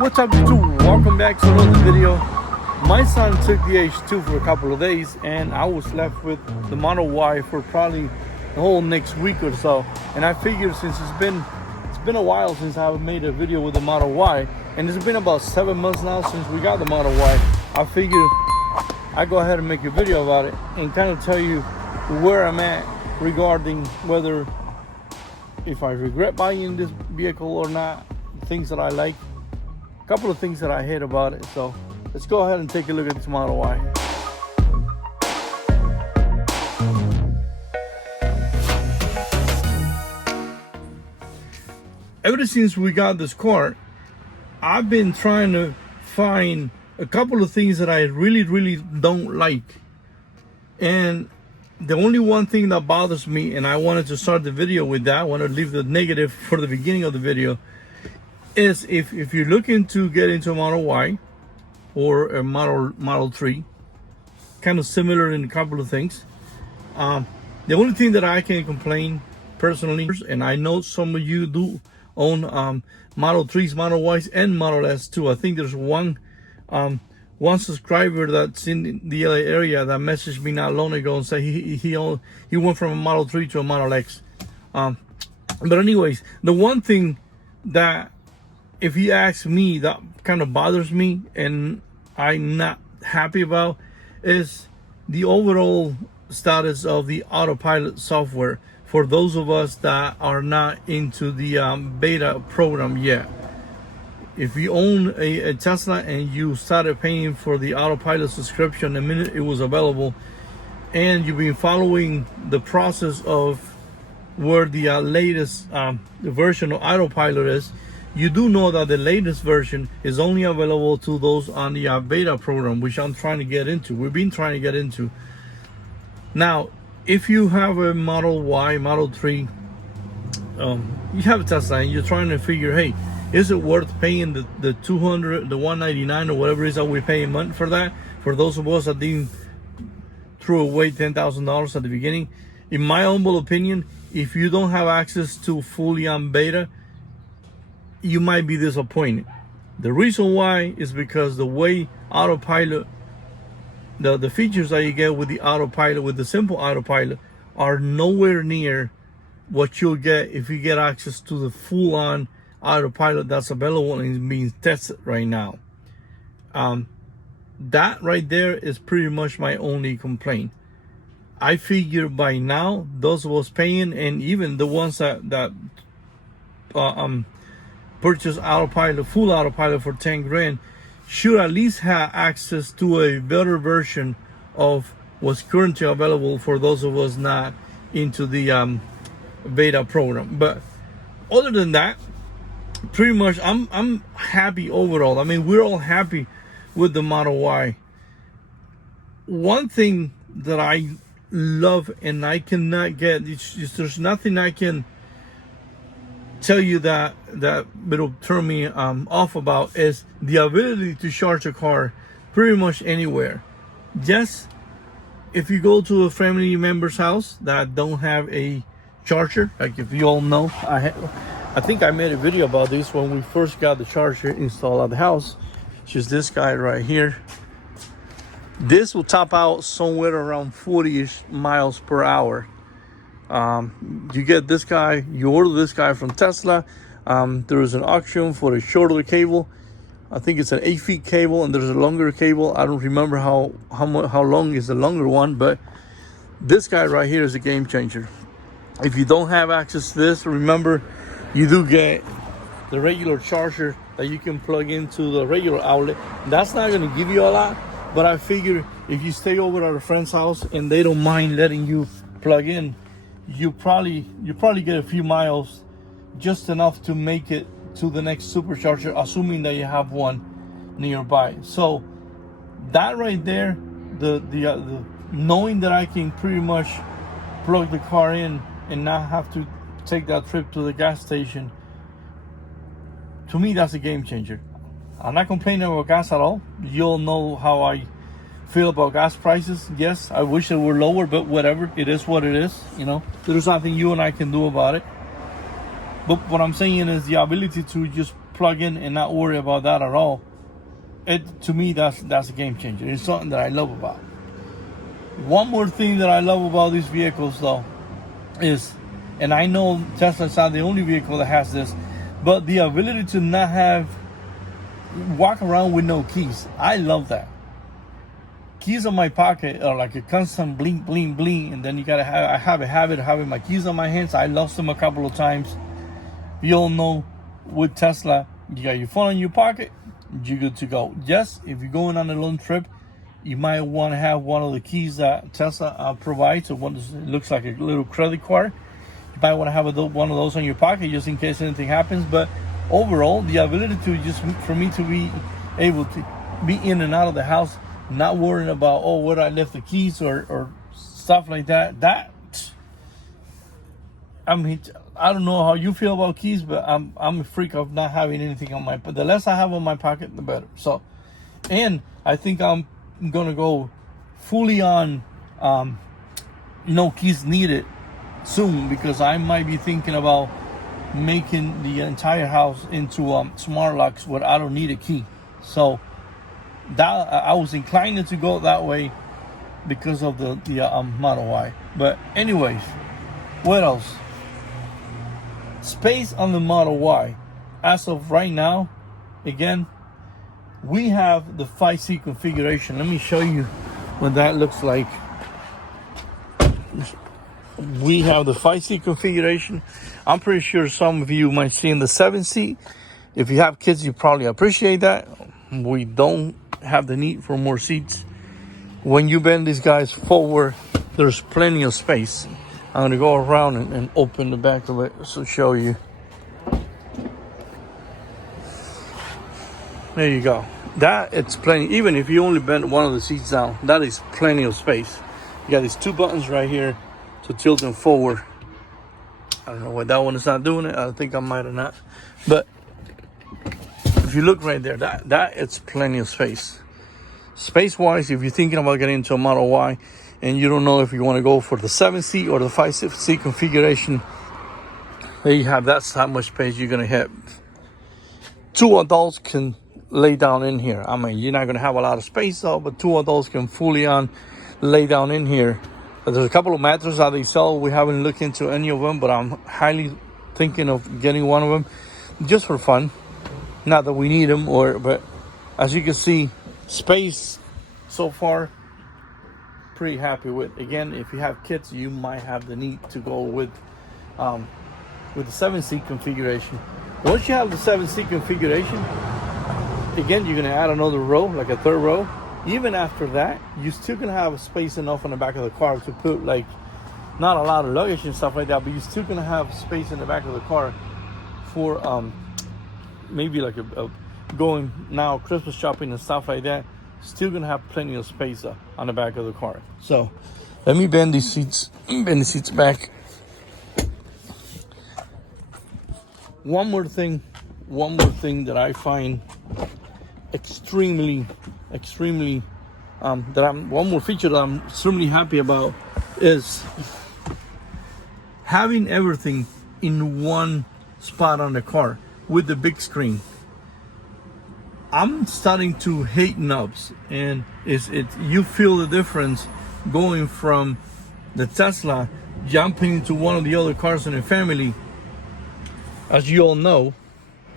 What's up, YouTube? Welcome back to another video. My son took the H2 for a couple of days and I was left with the Model Y for probably the whole next week or so. And I figured since it's been a while since I made a video with the Model Y, and it's been about 7 months now since we got the Model Y, I figured I go ahead and make a video about it and kind of tell you where I'm at regarding whether if I regret buying this vehicle or not, things that I like, a couple of things that I hate about it. So let's go ahead and take a look at this Model Y. Ever since we got this car, I've been trying to find a couple of things that I really don't like. And the only one thing that bothers me, and I wanted to start the video with that, I want to leave the negative for the beginning of the video, is if you're looking to get into a Model Y or a Model 3, kind of similar in a couple of things. The only thing that I can complain personally, and I know some of you do own Model 3s, Model Ys, and Model S too. I think there's one subscriber that's in the LA area that messaged me not long ago and said he went from a Model 3 to a Model X. But anyways, the one thing that, if you ask me, that kind of bothers me and I'm not happy about is the overall status of the autopilot software for those of us that are not into the beta program yet. If you own a Tesla and you started paying for the autopilot subscription the minute it was available, and you've been following the process of where the latest version of autopilot is, you do know that the latest version is only available to those on the beta program, which I'm trying to get into. We've been trying to get into. Now, if you have a Model Y, Model 3, you have a Tesla and you're trying to figure, hey, is it worth paying the 200, the 199 or whatever it is that we pay a month for that? For those of us that didn't throw away $10,000 at the beginning. In my humble opinion, if you don't have access to fully on beta, you might be disappointed. The reason why is because the way autopilot, the features that you get with the autopilot, with the simple autopilot, are nowhere near what you'll get if you get access to the full-on autopilot that's available and is being tested right now. That right there is pretty much my only complaint. I figure by now those of us paying, and even the ones that purchase autopilot, full autopilot for 10 grand, should at least have access to a better version of what's currently available for those of us not into the beta program. But other than that, pretty much I'm happy overall. I mean, we're all happy with the Model Y. One thing that I love and I cannot get, there's nothing I can tell you that it'll turn me off about, is the ability to charge a car pretty much anywhere. Yes, if you go to a family member's house that don't have a charger, like if you all know, I think I made a video about this when we first got the charger installed at the house. It's just this guy right here. This will top out somewhere around 40-ish miles per hour. You get this guy, you order this guy from Tesla. There is an auction for a shorter cable. I think it's an 8-feet cable, and there's a longer cable. I don't remember how long is the longer one, but this guy right here is a game changer. If you don't have access to this, remember, you do get the regular charger that you can plug into the regular outlet. That's not going to give you a lot, but I figure if you stay over at a friend's house and they don't mind letting you plug in, you probably get a few miles, just enough to make it to the next supercharger, assuming that you have one nearby. So that right there, the knowing that I can pretty much plug the car in and not have to take that trip to the gas station, to me that's a game changer. I'm not complaining about gas at all. You all know how I feel about gas prices. Yes, I wish they were lower, but whatever, it is what it is. You know, there's nothing you and I can do about it. But what I'm saying is the ability to just plug in and not worry about that at all. To me, that's a game changer. It's something that I love about. One more thing that I love about these vehicles, though, is, and I know Tesla's not the only vehicle that has this, but the ability to not walk around with no keys. I love that. Keys in my pocket are like a constant bling, bling, bling, and then I have a habit of having my keys on my hands. I lost them a couple of times. You all know with Tesla, you got your phone in your pocket, you're good to go. Yes, if you're going on a long trip, you might want to have one of the keys that Tesla provides. So it looks like a little credit card. You might want to have one of those on your pocket just in case anything happens. But overall, the ability for me to be able to be in and out of the house, not worrying about, where I left the keys or stuff like that. I mean, I don't know how you feel about keys, but I'm a freak of not having anything on but the less I have on my pocket, the better. So, and I think I'm gonna go fully on no keys needed soon, because I might be thinking about making the entire house into smart locks where I don't need a key. So that I was inclined to go that way because of the Model Y. But anyways, what else? Space on the Model Y. As of right now, again, we have the 5-seat configuration. Let me show you what that looks like. We have the 5-seat configuration. I'm pretty sure some of you might see in the 7-seat. If you have kids, you probably appreciate that. We don't have the need for more seats. When you bend these guys forward, there's plenty of space. I'm going to go around and open the back of it to show you. There you go. That, it's plenty. Even if you only bend one of the seats down, that is plenty of space. You got these two buttons right here to tilt them forward. I don't know why that one is not doing it. I think I might have not. But if you look right there, that it's plenty of space. Space-wise, if you're thinking about getting into a Model Y and you don't know if you want to go for the 7-seat or the 5-seat configuration, there you have. That's how much space you're going to have. Two adults can lay down in here. I mean, you're not going to have a lot of space though, but two adults can fully lay down in here. But there's a couple of mattresses that they sell. We haven't looked into any of them, but I'm highly thinking of getting one of them just for fun. Not that we need them, but as you can see, space so far, pretty happy with. Again, if you have kids, you might have the need to go with the 7-seat configuration. Once you have the 7-seat configuration, again, you're gonna add another row, like a third row. Even after that, you're still gonna have space enough on the back of the car to put, like, not a lot of luggage and stuff like that, but you're still gonna have space in the back of the car for maybe like a going now Christmas shopping and stuff like that. Still gonna have plenty of space on the back of the car. So let me bend the seats back. One more thing that I find extremely one more feature that I'm extremely happy about is having everything in one spot on the car with the big screen. I'm starting to hate knobs, and you feel the difference going from the Tesla jumping into one of the other cars in the family. As you all know,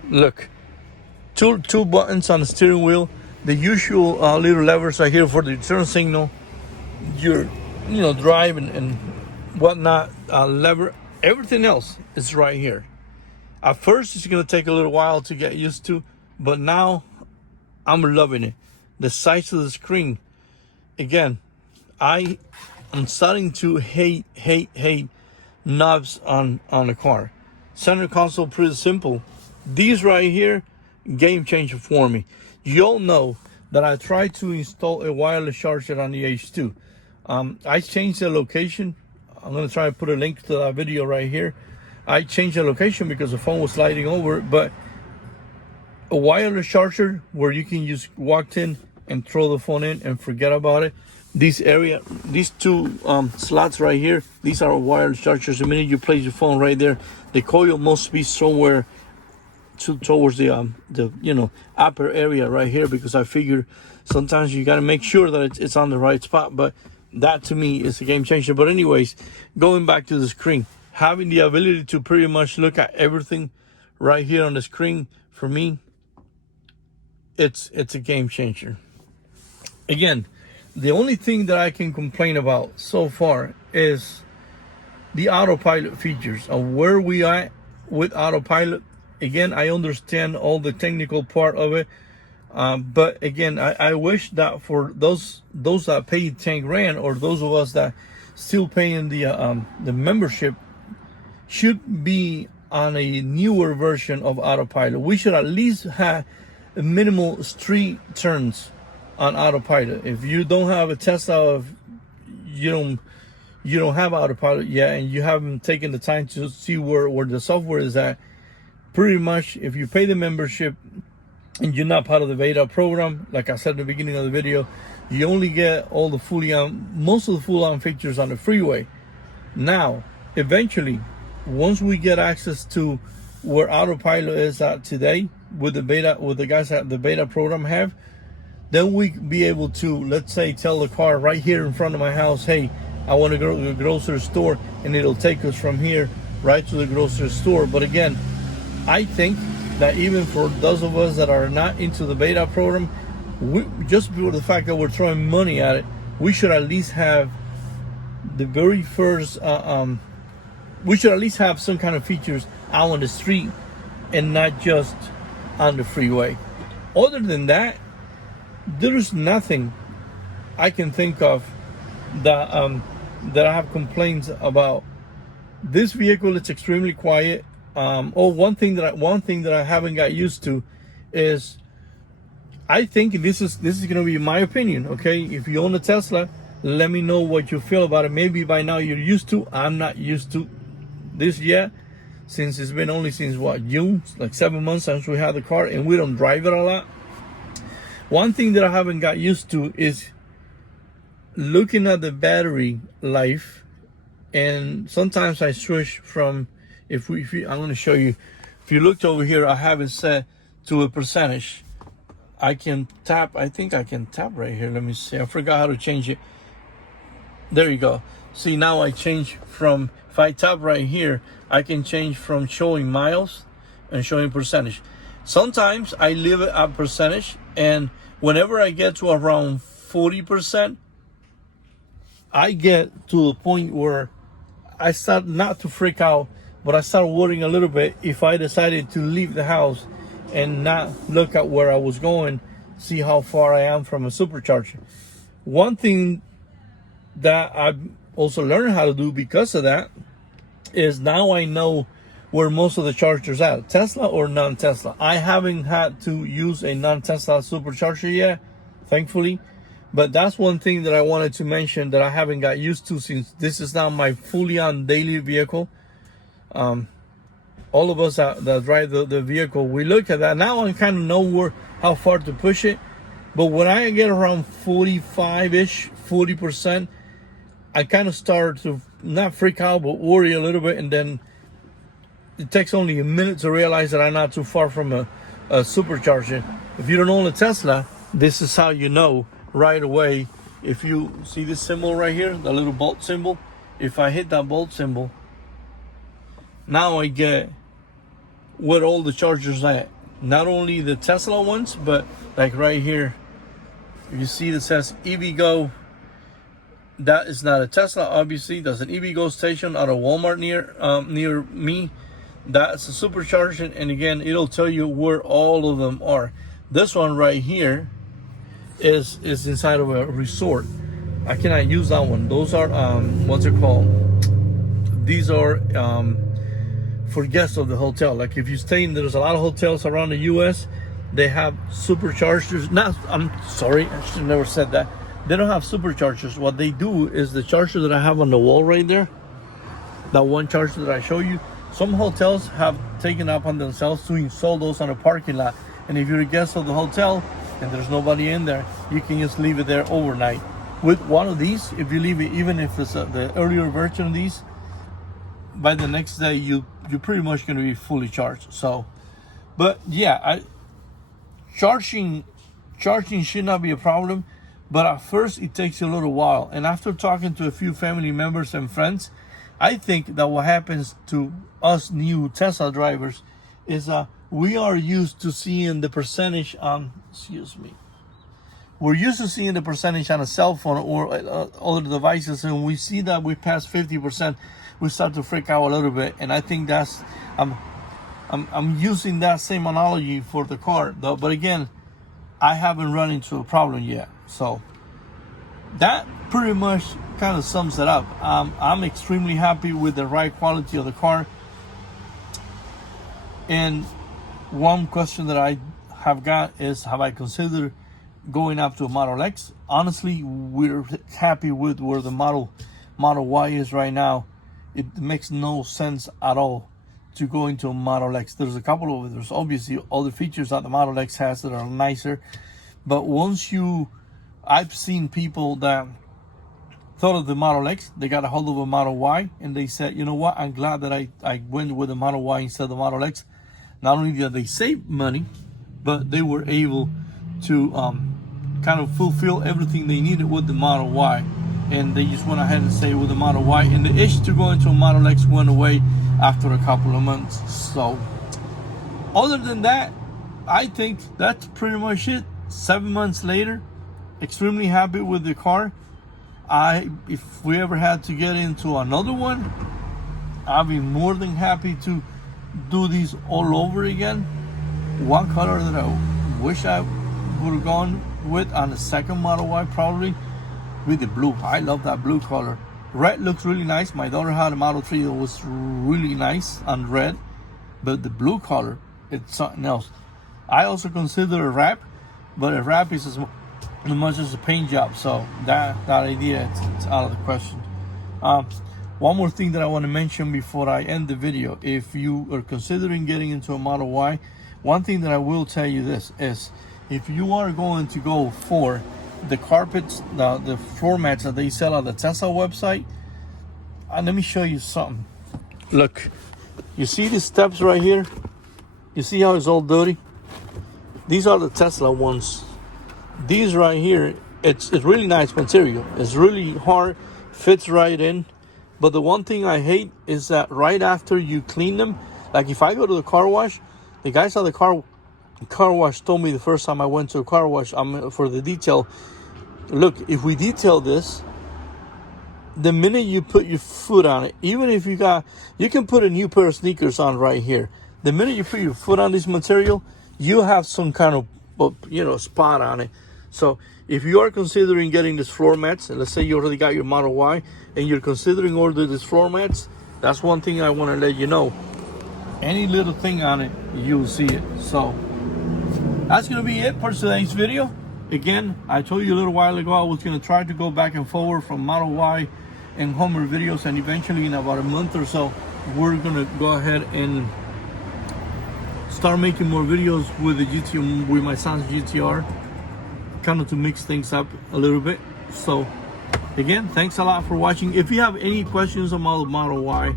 look, two buttons on the steering wheel, the usual little levers are here for the turn signal, your drive and whatnot lever. Everything else is right here. At first, it's going to take a little while to get used to, but now I'm loving it. The size of the screen. Again, I am starting to hate knobs on the car. Center console, pretty simple. These right here, game changer for me. You all know that I tried to install a wireless charger on the H2. I changed the location. I'm going to try to put a link to that video right here. I changed the location because the phone was sliding over, but a wireless charger where you can just walk in and throw the phone in and forget about it. These two slots right here, these are wireless chargers. The minute you place your phone right there, the coil must be somewhere towards the upper area right here, because I figure sometimes you got to make sure that it's on the right spot. But that to me is a game changer. But anyways, going back to the screen, having the ability to pretty much look at everything right here on the screen, for me, it's a game changer. Again, the only thing that I can complain about so far is the autopilot features of where we are with autopilot. Again, I understand all the technical part of it, but again, I wish that for those that pay 10 grand, or those of us that still paying the membership, should be on a newer version of autopilot. We should at least have minimal street turns on autopilot. If you don't have a Tesla, if you don't have autopilot yet, and you haven't taken the time to see where the software is at, pretty much if you pay the membership and you're not part of the beta program, like I said at the beginning of the video, you only get all the most of the full-on features on the freeway. Now, eventually, once we get access to where autopilot is at today, with the guys at the beta program have, then we be able to, let's say, tell the car right here in front of my house, hey, I want to go to the grocery store, and it'll take us from here right to the grocery store. But again, I think that even for those of us that are not into the beta program, just for the fact that we're throwing money at it, we should at least have the very first we should at least have some kind of features out on the street and not just on the freeway. Other than that, there's nothing I can think of that that I have complaints about. This vehicle, it's extremely quiet. One thing that I haven't got used to is, I think this is going to be my opinion. Okay, if you own a Tesla, let me know what you feel about it. Maybe by now you're used to. I'm not used to this yet, since it's been only since June, like 7 months since we had the car, and we don't drive it a lot. One thing that I haven't got used to is looking at the battery life, and sometimes I switch from, I'm going to show you. If you looked over here, I have it set to a percentage. I can tap. I think I can tap right here. Let me see. I forgot how to change it. There you go. See, now I change from, if I tap right here, I can change from showing miles and showing percentage. Sometimes I leave it at percentage, and whenever I get to around 40%, I get to the point where I start not to freak out, but I start worrying a little bit if I decided to leave the house and not look at where I was going, see how far I am from a supercharger. One thing that I've also learned how to do because of that is, now I know where most of the chargers are, Tesla or non-Tesla. I haven't had to use a non-Tesla supercharger yet, thankfully. But that's one thing that I wanted to mention that I haven't got used to, since this is now my fully on daily vehicle. All of us that drive the vehicle, we look at that. Now I kind of know how far to push it. But when I get around 45-ish, 40%, I kind of start to not freak out, but worry a little bit. And then it takes only a minute to realize that I'm not too far from a supercharger. If you don't own a Tesla, this is how you know right away. If you see this symbol right here, the little bolt symbol, if I hit that bolt symbol, now I get where all the chargers are at. Not only the Tesla ones, but like right here, you see that says EVgo. That is not a Tesla, obviously. That's an EVgo station out of Walmart near me. That's a supercharger, and again, it'll tell you where all of them are. This one right here is inside of a resort. I cannot use that one. Those are what's it called? These are for guests of the hotel. Like if you stay in, there's a lot of hotels around the US, they have superchargers. I'm sorry, I should have never said that. They don't have superchargers. What they do is the charger that I have on the wall right there, that one charger that I show you, some hotels have taken up on themselves to install those on a parking lot. And if you're a guest of the hotel and there's nobody in there, you can just leave it there overnight. With one of these, if you leave it, even if it's the earlier version of these, by the next day you're pretty much going to be fully charged. So But yeah, charging should not be a problem, but at first it takes a little while. And after talking to a few family members and friends, I think that what happens to us new Tesla drivers is we are used to seeing the percentage on, we're used to seeing the percentage on a cell phone or other devices, and we see that we pass 50%, we start to freak out a little bit. And I think that's I'm using that same analogy for the car, though. But again, I haven't run into a problem yet. So that pretty much kind of sums it up. I'm extremely happy with the ride quality of the car. And one question that I have got is, have I considered going up to a Model X? Honestly, we're happy with where the Model Y is right now. It makes no sense at all to go into a Model X. There's obviously other features that the Model X has that are nicer, but I've seen people that thought of the Model X, they got a hold of a Model Y, and they said, you know what, I'm glad that I went with the Model Y instead of the Model X. Not only did they save money, but they were able to kind of fulfill everything they needed with the Model Y, and they just went ahead and stayed with the Model Y, and the itch to go into a Model X went away after a couple of months. So other than that, I think that's pretty much it. 7 months later, extremely happy with the car. If we ever had to get into another one, I'll be more than happy to do these all over again. One color that I wish I would have gone with on the second Model Y probably with the blue. I love that blue color. Red looks really nice. My daughter had a Model 3 that was really nice on red, but the blue color, it's something else. I also consider a wrap, but a wrap is as much as a paint job, so that idea, it's out of the question. One more thing that I want to mention before I end the video: if you are considering getting into a Model Y, one thing that I will tell you this is, if you are going to go for the carpets, the floor mats that they sell on the Tesla website, let me show you something. Look, you see these steps right here? You see how it's all dirty? These are the Tesla ones. These right here, it's really nice material. It's really hard, fits right in. But the one thing I hate is that right after you clean them, like if I go to the car wash, the guys at the car wash told me the first time I went to a car wash for the detail, look, if we detail this, the minute you put your foot on it, even if you can put a new pair of sneakers on right here. The minute you put your foot on this material, you have some kind of spot on it. So if you are considering getting these floor mats, and let's say you already got your Model Y and you're considering ordering these floor mats, that's one thing I want to let you know. Any little thing on it, you'll see it. So that's going to be it for today's video. Again, I told you a little while ago I was going to try to go back and forward from Model Y and Hummer videos, and eventually in about a month or so, we're going to go ahead and start making more videos with the GTR, with my son's GTR, kind of to mix things up a little bit. So again, thanks a lot for watching. If you have any questions about the Model Y,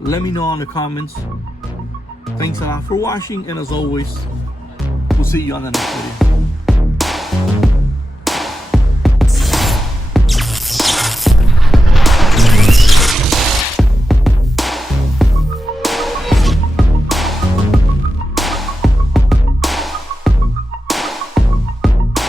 let me know in the comments. Thanks a lot for watching, and as always, we'll see you on the next video.